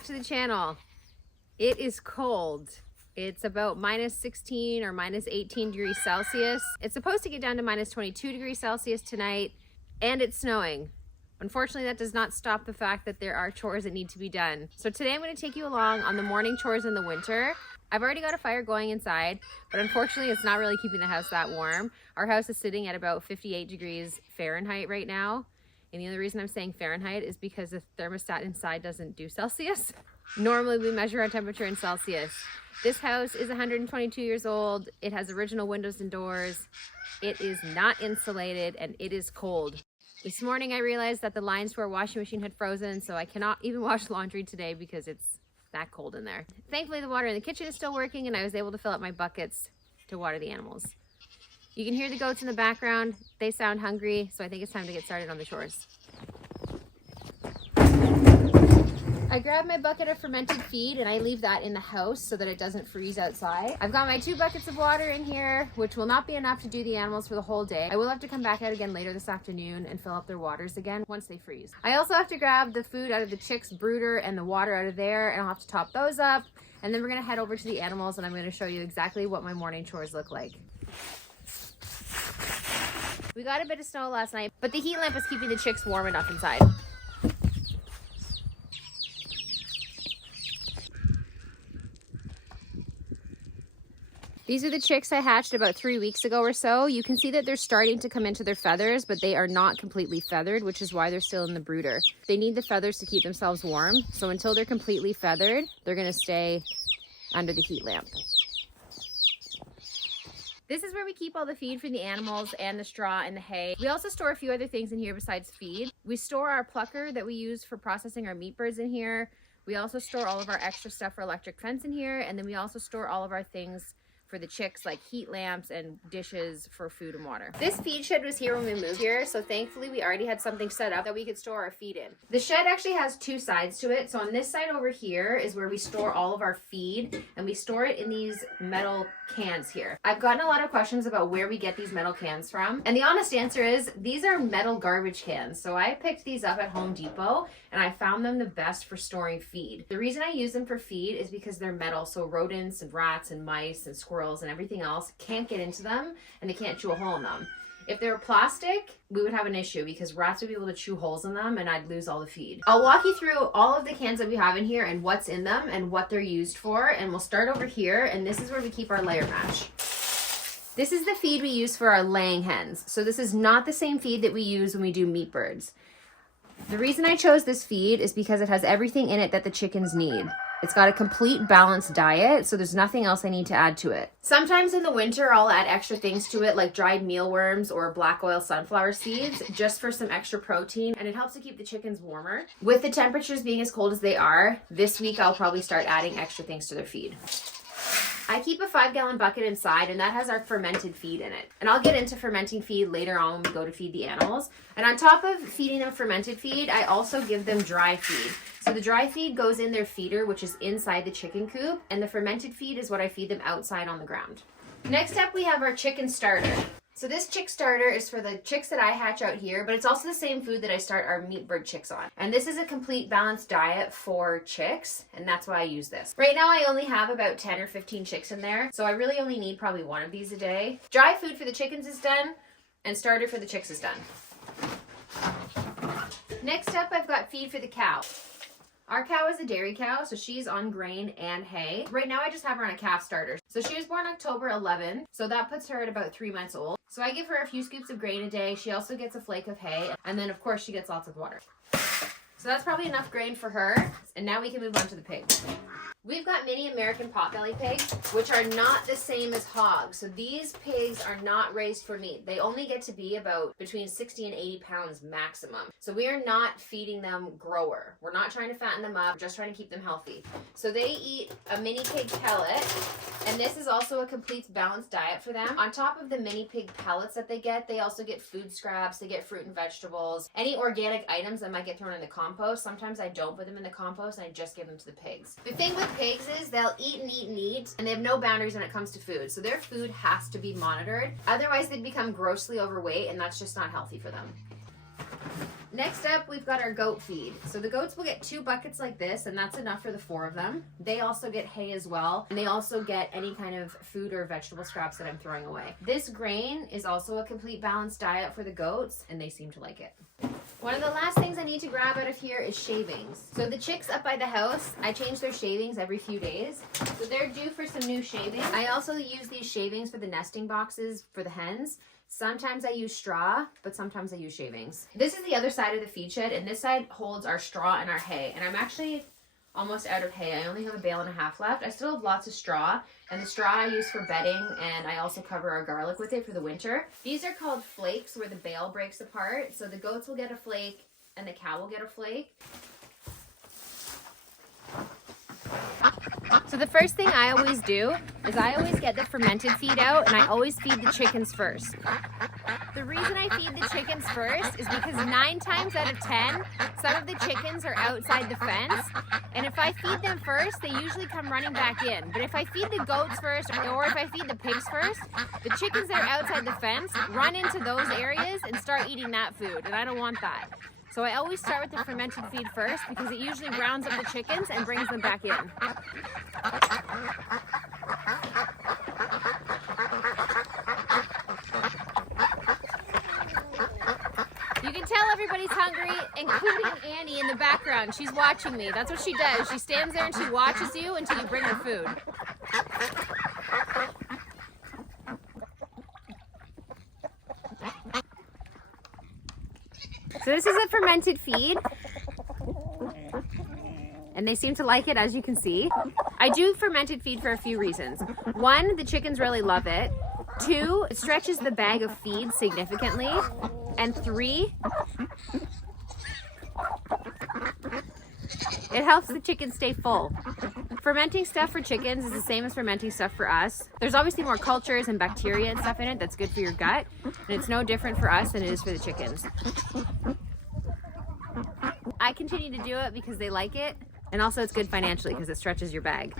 back to the channel. It is cold. It's about minus 16 or minus 18 degrees Celsius. It's supposed to get down to minus 22 degrees Celsius tonight, and it's snowing. Unfortunately, that does not stop the fact that there are chores that need to be done. So today I'm going to take you along on the morning chores in the winter. I've already got a fire going inside, but unfortunately it's not really keeping the house that warm. Our house is sitting at about 58 degrees Fahrenheit right now. And the only reason I'm saying Fahrenheit is because the thermostat inside doesn't do Celsius. Normally we measure our temperature in Celsius. This house is 122 years old. It has original windows and doors. It is not insulated and it is cold. This morning I realized that the lines to our washing machine had frozen, so I cannot even wash laundry today because it's that cold in there. Thankfully the water in the kitchen is still working and I was able to fill up my buckets to water the animals. You can hear the goats in the background. They sound hungry, so I think it's time to get started on the chores. I grabbed my bucket of fermented feed and I leave that in the house so that it doesn't freeze outside. I've got my 2 buckets of water in here, which will not be enough to do the animals for the whole day. I will have to come back out again later this afternoon and fill up their waters again once they freeze. I also have to grab the food out of the chicks' brooder and the water out of there, and I'll have to top those up. And then we're gonna head over to the animals and I'm gonna show you exactly what my morning chores look like. We got a bit of snow last night, but the heat lamp is keeping the chicks warm enough inside. These are the chicks I hatched about 3 weeks ago or so. You can see that they're starting to come into their feathers, but they are not completely feathered, which is why they're still in the brooder. They need the feathers to keep themselves warm. So until they're completely feathered, they're gonna stay under the heat lamp. This is where we keep all the feed for the animals and the straw and the hay. We also store a few other things in here besides feed. We store our plucker that we use for processing our meat birds in here. We also store all of our extra stuff for electric fence in here. And then we also store all of our things for the chicks, like heat lamps and dishes for food and water. This feed shed was here when we moved here, so thankfully we already had something set up that we could store our feed in. The shed actually has 2 sides to it. So on this side over here is where we store all of our feed, and we store it in these metal cans here. I've gotten a lot of questions about where we get these metal cans from, and the honest answer is these are metal garbage cans. So I picked these up at Home Depot and I found them the best for storing feed. The reason I use them for feed is because they're metal, so rodents and rats and mice and squirrels and everything else can't get into them and they can't chew a hole in them. If they were plastic, we would have an issue because rats would be able to chew holes in them and I'd lose all the feed. I'll walk you through all of the cans that we have in here and what's in them and what they're used for. And we'll start over here, and this is where we keep our layer mash. This is the feed we use for our laying hens. So this is not the same feed that we use when we do meat birds. The reason I chose this feed is because it has everything in it that the chickens need. It's got a complete balanced diet, so there's nothing else I need to add to it. Sometimes in the winter, I'll add extra things to it, like dried mealworms or black oil sunflower seeds, just for some extra protein, and it helps to keep the chickens warmer. With the temperatures being as cold as they are, this week I'll probably start adding extra things to their feed. I keep a 5-gallon bucket inside, and that has our fermented feed in it. And I'll get into fermenting feed later on when we go to feed the animals. And on top of feeding them fermented feed, I also give them dry feed. So the dry feed goes in their feeder, which is inside the chicken coop, and the fermented feed is what I feed them outside on the ground. Next up, we have our chicken starter. So this chick starter is for the chicks that I hatch out here, but it's also the same food that I start our meat bird chicks on. And this is a complete balanced diet for chicks, and that's why I use this. Right now I only have about 10 or 15 chicks in there, so I really only need probably 1 of these a day. Dry food for the chickens is done, and starter for the chicks is done. Next up, I've got feed for the cow. Our cow is a dairy cow, so she's on grain and hay. Right now I just have her on a calf starter. So she was born October 11, so that puts her at about 3 months old. So I give her a few scoops of grain a day. She also gets a flake of hay, and then of course she gets lots of water. So that's probably enough grain for her, and now we can move on to the pigs. We've got mini American potbelly pigs, which are not the same as hogs. So these pigs are not raised for meat. They only get to be about between 60 and 80 pounds maximum. So we are not feeding them grower. We're not trying to fatten them up, we're just trying to keep them healthy. So they eat a mini pig pellet, and this is also a complete balanced diet for them. On top of the mini pig pellets that they also get food scraps, they get fruit and vegetables, any organic items that might get thrown in the compost. Sometimes I don't put them in the compost and I just give them to the pigs. The thing with pigs is they'll eat and eat and eat, and they have no boundaries when it comes to food. So their food has to be monitored. Otherwise, they'd become grossly overweight, and that's just not healthy for them. Next up, we've got our goat feed. So the goats will get 2 buckets like this, and that's enough for the 4 of them. They also get hay as well, and they also get any kind of food or vegetable scraps that I'm throwing away. This grain is also a complete balanced diet for the goats, and they seem to like it. One of the last things I need to grab out of here is shavings. So the chicks up by the house, I change their shavings every few days. So they're due for some new shavings. I also use these shavings for the nesting boxes for the hens. Sometimes I use straw, but sometimes I use shavings. This is the other side of the feed shed, and this side holds our straw and our hay. And I'm actually almost out of hay. I only have a bale and a half left. I still have lots of straw, and the straw I use for bedding, and I also cover our garlic with it for the winter. These are called flakes, where the bale breaks apart. So the goats will get a flake, and the cow will get a flake. So the first thing I always do is I always get the fermented feed out, and I always feed the chickens first. The reason I feed the chickens first is because 9 times out of 10, some of the chickens are outside the fence, and if I feed them first, they usually come running back in. But if I feed the goats first, or if I feed the pigs first, the chickens that are outside the fence run into those areas and start eating that food, and I don't want that. So I always start with the fermented feed first because it usually rounds up the chickens and brings them back in. You can tell everybody's hungry, including Annie in the background. She's watching me. That's what she does. She stands there and she watches you until you bring her food. So this is a fermented feed, and they seem to like it, as you can see. I do fermented feed for a few reasons. 1, the chickens really love it. 2, it stretches the bag of feed significantly. And 3, it helps the chickens stay full. Fermenting stuff for chickens is the same as fermenting stuff for us. There's obviously more cultures and bacteria and stuff in it that's good for your gut, and it's no different for us than it is for the chickens. I continue to do it because they like it, and also it's good financially because it stretches your bag.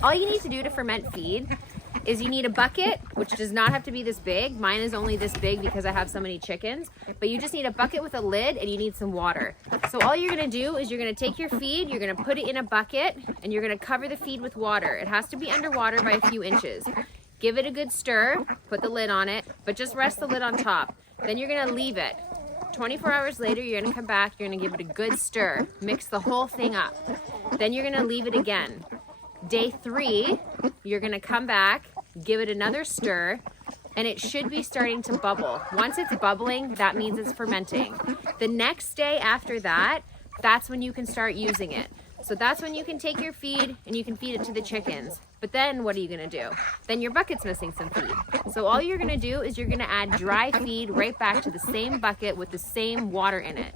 All you need to do to ferment feed is you need a bucket, which does not have to be this big. Mine is only this big because I have so many chickens, but you just need a bucket with a lid, and you need some water. So all you're gonna do is you're gonna take your feed, you're gonna put it in a bucket, and you're gonna cover the feed with water. It has to be underwater by a few inches. Give it a good stir, put the lid on it, but just rest the lid on top. Then you're gonna leave it. 24 hours later, you're gonna come back, you're gonna give it a good stir, mix the whole thing up. Then you're gonna leave it again. Day 3, you're gonna come back, give it another stir, and it should be starting to bubble. Once it's bubbling, that means it's fermenting. The next day after that, that's when you can start using it. So that's when you can take your feed and you can feed it to the chickens. But then what are you gonna do? Then your bucket's missing some feed. So all you're gonna do is you're gonna add dry feed right back to the same bucket with the same water in it.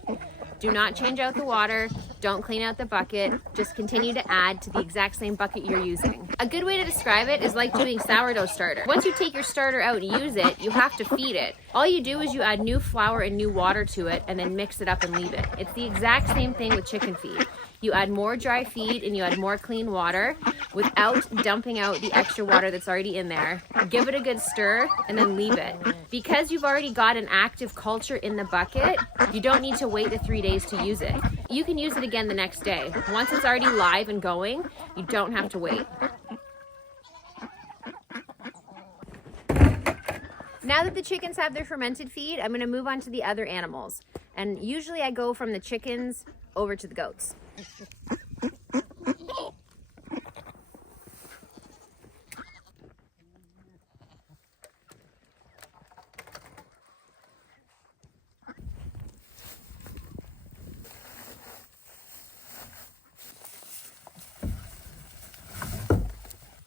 Do not change out the water, don't clean out the bucket, just continue to add to the exact same bucket you're using. A good way to describe it is like doing sourdough starter. Once you take your starter out and use it, you have to feed it. All you do is you add new flour and new water to it and then mix it up and leave it. It's the exact same thing with chicken feed. You add more dry feed and you add more clean water without dumping out the extra water that's already in there. Give it a good stir and then leave it. Because you've already got an active culture in the bucket, you don't need to wait the 3 days to use it. You can use it again the next day. Once it's already live and going, you don't have to wait. Now that the chickens have their fermented feed, I'm gonna move on to the other animals. And usually I go from the chickens over to the goats.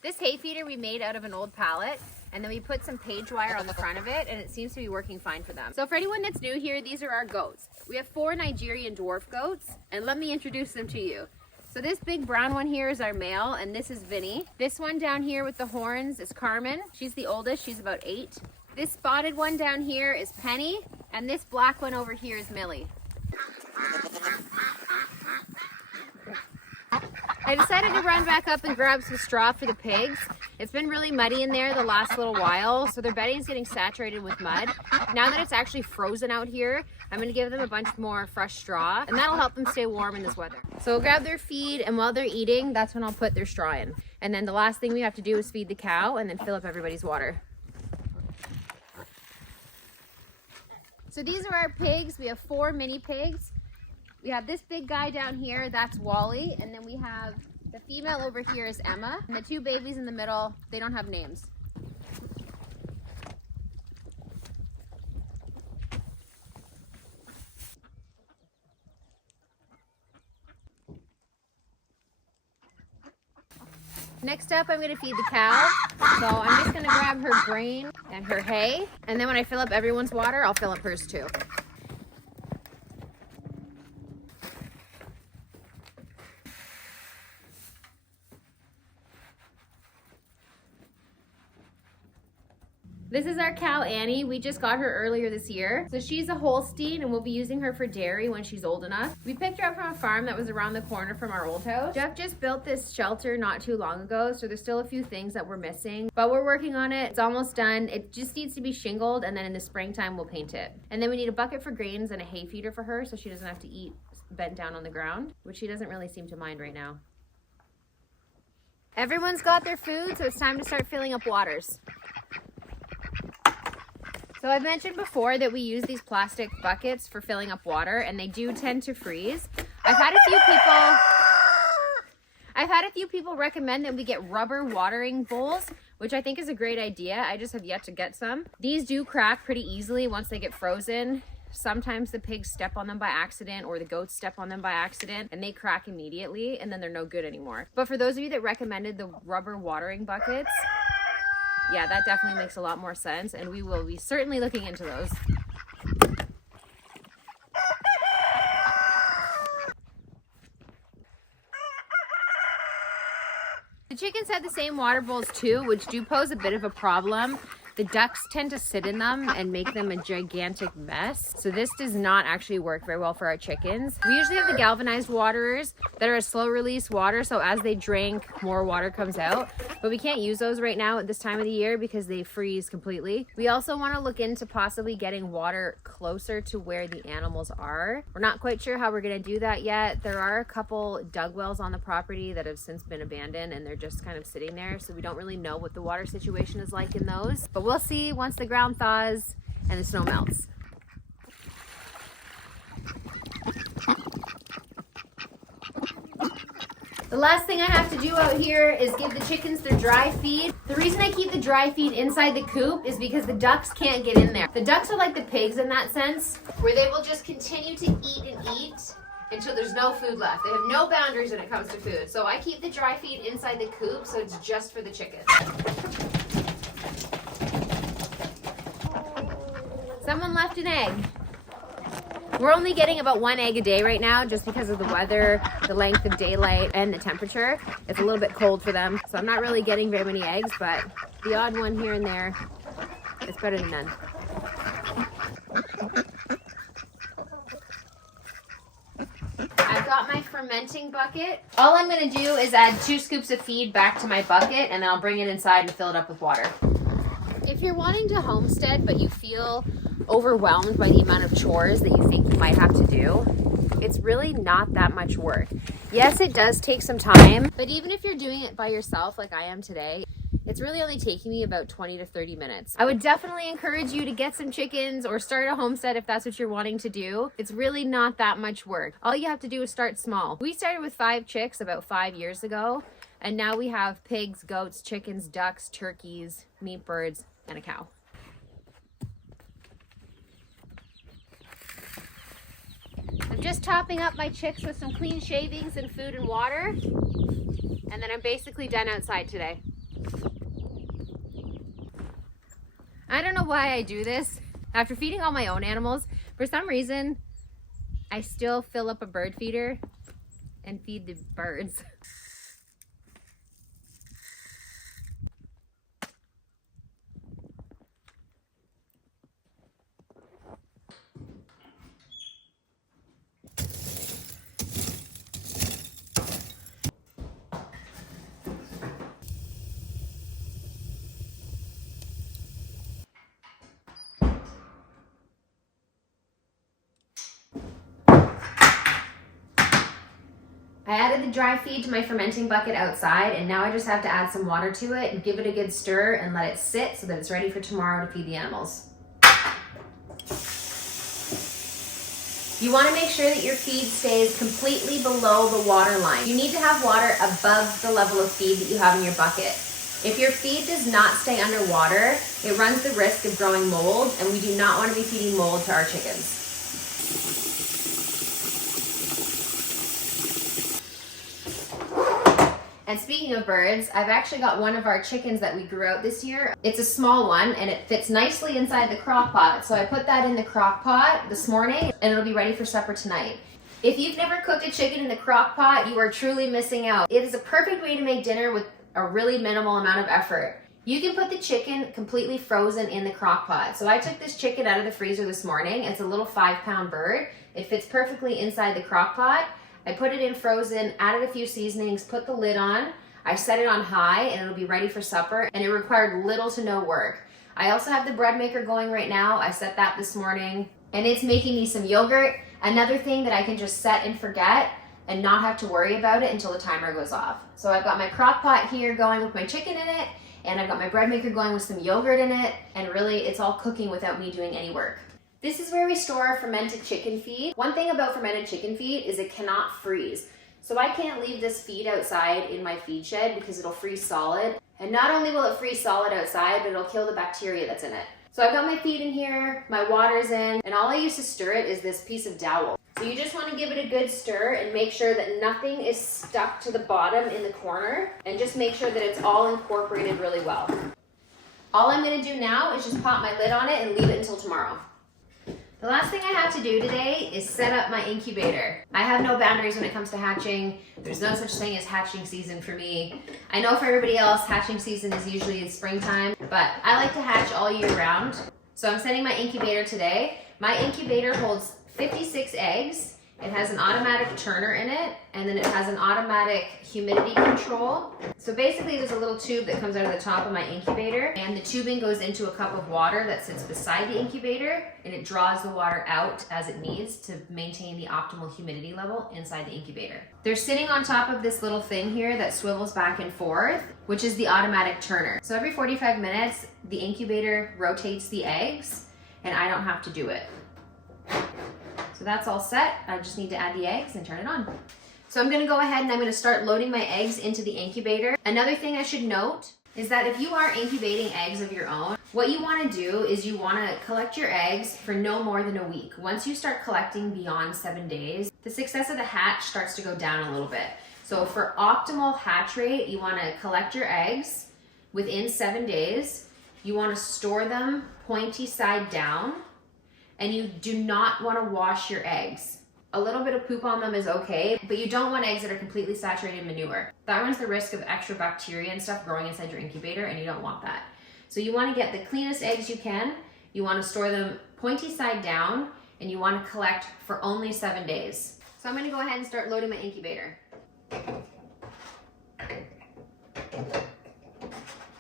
This hay feeder we made out of an old pallet, and then we put some page wire on the front of it, and it seems to be working fine for them. So for anyone that's new here, these are our goats. We have 4 Nigerian dwarf goats, and let me introduce them to you. So this big brown one here is our male, and this is Vinny. This one down here with the horns is Carmen. She's the oldest, she's about 8. This spotted one down here is Penny, and this black one over here is Millie. I decided to run back up and grab some straw for the pigs. It's been really muddy in there the last little while, so their bedding's getting saturated with mud. Now that it's actually frozen out here, I'm gonna give them a bunch more fresh straw, and that'll help them stay warm in this weather. So we'll grab their feed, and while they're eating, that's when I'll put their straw in. And then the last thing we have to do is feed the cow and then fill up everybody's water. So these are our pigs. We have 4 mini pigs. We have this big guy down here, that's Wally, and then we have the female over here is Emma, and the 2 babies in the middle, they don't have names. Next up, I'm gonna feed the cow. So I'm just gonna grab her grain and her hay, and then when I fill up everyone's water, I'll fill up hers too. This is our cow, Annie. We just got her earlier this year. So she's a Holstein, and we'll be using her for dairy when she's old enough. We picked her up from a farm that was around the corner from our old house. Jeff just built this shelter not too long ago, so there's still a few things that we're missing, but we're working on it. It's almost done. It just needs to be shingled, and then in the springtime, we'll paint it. And then we need a bucket for grains and a hay feeder for her so she doesn't have to eat bent down on the ground, which she doesn't really seem to mind right now. Everyone's got their food, so it's time to start filling up waters. So I've mentioned before that we use these plastic buckets for filling up water, and they do tend to freeze. I've had a few people recommend that we get rubber watering bowls, which I think is a great idea. I just have yet to get some. These do crack pretty easily once they get frozen. Sometimes the pigs step on them by accident, or the goats step on them by accident, and they crack immediately, and then they're no good anymore. But for those of you that recommended the rubber watering buckets, yeah, that definitely makes a lot more sense, and we will be certainly looking into those. The chickens have the same water bowls too, which do pose a bit of a problem. The ducks tend to sit in them and make them a gigantic mess. So this does not actually work very well for our chickens. We usually have the galvanized waterers that are a slow release water. So as they drink, more water comes out. But we can't use those right now at this time of the year because they freeze completely. We also want to look into possibly getting water closer to where the animals are. We're not quite sure how we're going to do that yet. There are a couple dug wells on the property that have since been abandoned, and they're just kind of sitting there. So we don't really know what the water situation is like in those. But we'll see once the ground thaws and the snow melts. The last thing I have to do out here is give the chickens their dry feed. The reason I keep the dry feed inside the coop is because the ducks can't get in there. The ducks are like the pigs in that sense, where they will just continue to eat and eat until there's no food left. They have no boundaries when it comes to food. So I keep the dry feed inside the coop, so it's just for the chickens. Someone left an egg. We're only getting about 1 egg a day right now just because of the weather, the length of daylight, and the temperature. It's a little bit cold for them, so I'm not really getting very many eggs, but the odd one here and there, it's better than none. I've got my fermenting bucket. All I'm gonna do is add 2 scoops of feed back to my bucket, and then I'll bring it inside and fill it up with water. If you're wanting to homestead, but you feel overwhelmed by the amount of chores that you think you might have to do, it's really not that much work. Yes, it does take some time, but even if you're doing it by yourself like I am today, it's really only taking me about 20 to 30 minutes. I would definitely encourage you to get some chickens or start a homestead if that's what you're wanting to do. It's really not that much work. All you have to do is start small. We started with 5 chicks about 5 years ago, and now we have pigs, goats, chickens, ducks, turkeys, meat birds, and a cow. I'm just topping up my chicks with some clean shavings and food and water, and then I'm basically done outside today. I don't know why I do this. After feeding all my own animals, for some reason, I still fill up a bird feeder and feed the birds. the dry feed to my fermenting bucket outside, and now I just have to add some water to it and give it a good stir and let it sit so that it's ready for tomorrow to feed the animals. You want to make sure that your feed stays completely below the water line. You need to have water above the level of feed that you have in your bucket. If your feed does not stay underwater, it runs the risk of growing mold, and we do not want to be feeding mold to our chickens. And speaking of birds, I've actually got one of our chickens that we grew out this year. It's a small one and it fits nicely inside the crock pot. So I put that in the crock pot this morning and it'll be ready for supper tonight. If you've never cooked a chicken in the crock pot, you are truly missing out. It is a perfect way to make dinner with a really minimal amount of effort. You can put the chicken completely frozen in the crock pot. So I took this chicken out of the freezer this morning. It's a little 5-pound bird. It fits perfectly inside the crock pot. I put it in frozen, added a few seasonings, put the lid on. I set it on high and it'll be ready for supper, and it required little to no work. I also have the bread maker going right now. I set that this morning and it's making me some yogurt. Another thing that I can just set and forget and not have to worry about it until the timer goes off. So I've got my crock pot here going with my chicken in it, and I've got my bread maker going with some yogurt in it, and really it's all cooking without me doing any work. This is where we store our fermented chicken feed. One thing about fermented chicken feed is it cannot freeze. So I can't leave this feed outside in my feed shed because it'll freeze solid. And not only will it freeze solid outside, but it'll kill the bacteria that's in it. So I've got my feed in here, my water's in, and all I use to stir it is this piece of dowel. So you just want to give it a good stir and make sure that nothing is stuck to the bottom in the corner, and just make sure that it's all incorporated really well. All I'm going to do now is just pop my lid on it and leave it until tomorrow. The last thing I have to do today is set up my incubator. I have no boundaries when it comes to hatching. There's no such thing as hatching season for me. I know for everybody else, hatching season is usually in springtime, but I like to hatch all year round. So I'm setting my incubator today. My incubator holds 56 eggs. It has an automatic turner in it, and then it has an automatic humidity control. So basically there's a little tube that comes out of the top of my incubator, and the tubing goes into a cup of water that sits beside the incubator, and it draws the water out as it needs to maintain the optimal humidity level inside the incubator. They're sitting on top of this little thing here that swivels back and forth, which is the automatic turner. So every 45 minutes, the incubator rotates the eggs, and I don't have to do it. So that's all set. I just need to add the eggs and turn it on. So I'm gonna go ahead and I'm gonna start loading my eggs into the incubator. Another thing I should note is that if you are incubating eggs of your own, what you wanna do is you wanna collect your eggs for no more than a week. Once you start collecting beyond 7 days, the success of the hatch starts to go down a little bit. So for optimal hatch rate, you wanna collect your eggs within 7 days. You wanna store them pointy side down, and you do not want to wash your eggs. A little bit of poop on them is okay, but you don't want eggs that are completely saturated in manure. That runs the risk of extra bacteria and stuff growing inside your incubator, and you don't want that. So you want to get the cleanest eggs you can. You want to store them pointy side down, and you want to collect for only 7 days. So I'm going to go ahead and start loading my incubator.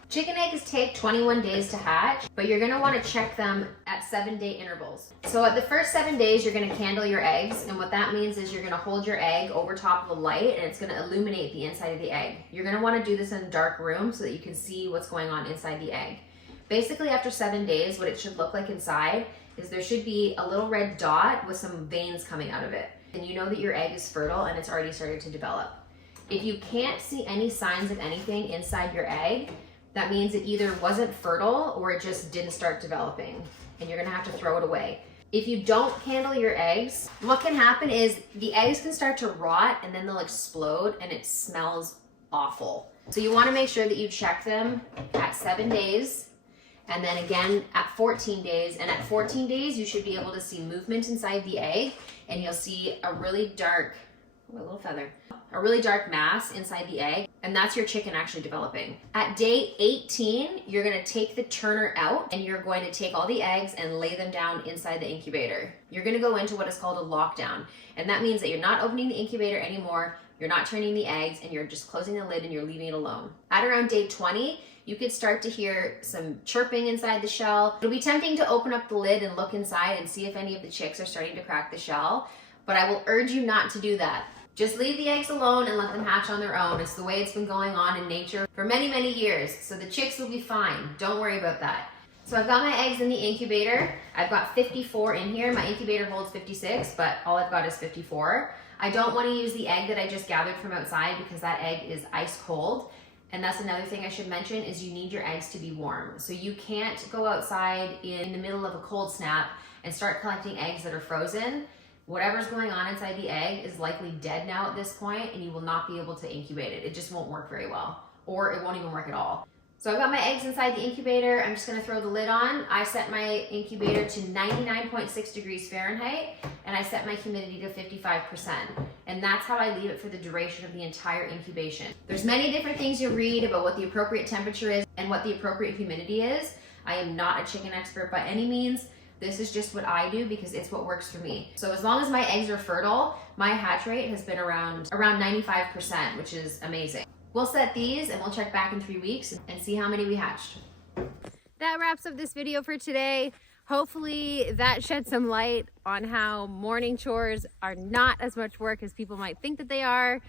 Chicken eggs take 21 days to hatch, but you're gonna wanna check them at 7-day intervals. So at the first 7 days, you're gonna candle your eggs, and what that means is you're gonna hold your egg over top of a light, and it's gonna illuminate the inside of the egg. You're gonna wanna do this in a dark room so that you can see what's going on inside the egg. Basically, after 7 days, what it should look like inside is there should be a little red dot with some veins coming out of it. And you know that your egg is fertile and it's already started to develop. If you can't see any signs of anything inside your egg, that means it either wasn't fertile or it just didn't start developing, and you're gonna have to throw it away. If you don't candle your eggs, what can happen is the eggs can start to rot and then they'll explode and it smells awful. So you wanna make sure that you check them at 7 days, and then again at 14 days. And at 14 days, you should be able to see movement inside the egg, and you'll see a really dark, a little feather, a really dark mass inside the egg, and that's your chicken actually developing. At day 18, you're gonna take the turner out, and you're going to take all the eggs and lay them down inside the incubator. You're gonna go into what is called a lockdown, and that means that you're not opening the incubator anymore, you're not turning the eggs, and you're just closing the lid and you're leaving it alone. At around day 20, you could start to hear some chirping inside the shell. It'll be tempting to open up the lid and look inside and see if any of the chicks are starting to crack the shell, but I will urge you not to do that. Just leave the eggs alone and let them hatch on their own. It's the way it's been going on in nature for many, many years. So the chicks will be fine. Don't worry about that. So I've got my eggs in the incubator. I've got 54 in here. My incubator holds 56, but all I've got is 54. I don't want to use the egg that I just gathered from outside because that egg is ice cold. And that's another thing I should mention is you need your eggs to be warm. So you can't go outside in the middle of a cold snap and start collecting eggs that are frozen. Whatever's going on inside the egg is likely dead now at this point, and you will not be able to incubate it. It just won't work very well, or it won't even work at all. So I've got my eggs inside the incubator. I'm just gonna throw the lid on. I set my incubator to 99.6 degrees Fahrenheit, and I set my humidity to 55%. And that's how I leave it for the duration of the entire incubation. There's many different things you'll read about what the appropriate temperature is and what the appropriate humidity is. I am not a chicken expert by any means. This is just what I do because it's what works for me. So as long as my eggs are fertile, my hatch rate has been around 95%, which is amazing. We'll set these and we'll check back in 3 weeks and see how many we hatched. That wraps up this video for today. Hopefully that shed some light on how morning chores are not as much work as people might think that they are.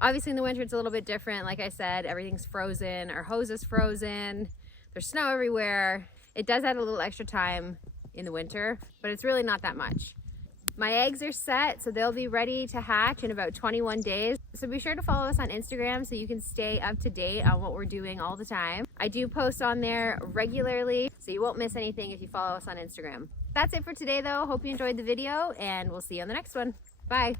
Obviously in the winter it's a little bit different. Like I said, everything's frozen, our hose is frozen, there's snow everywhere. It does add a little extra time in the winter, but it's really not that much. My eggs are set, so they'll be ready to hatch in about 21 days. So be sure to follow us on Instagram so you can stay up to date on what we're doing all the time. I do post on there regularly, so you won't miss anything if you follow us on Instagram. That's it for today though. Hope you enjoyed the video, and we'll see you on the next one. Bye.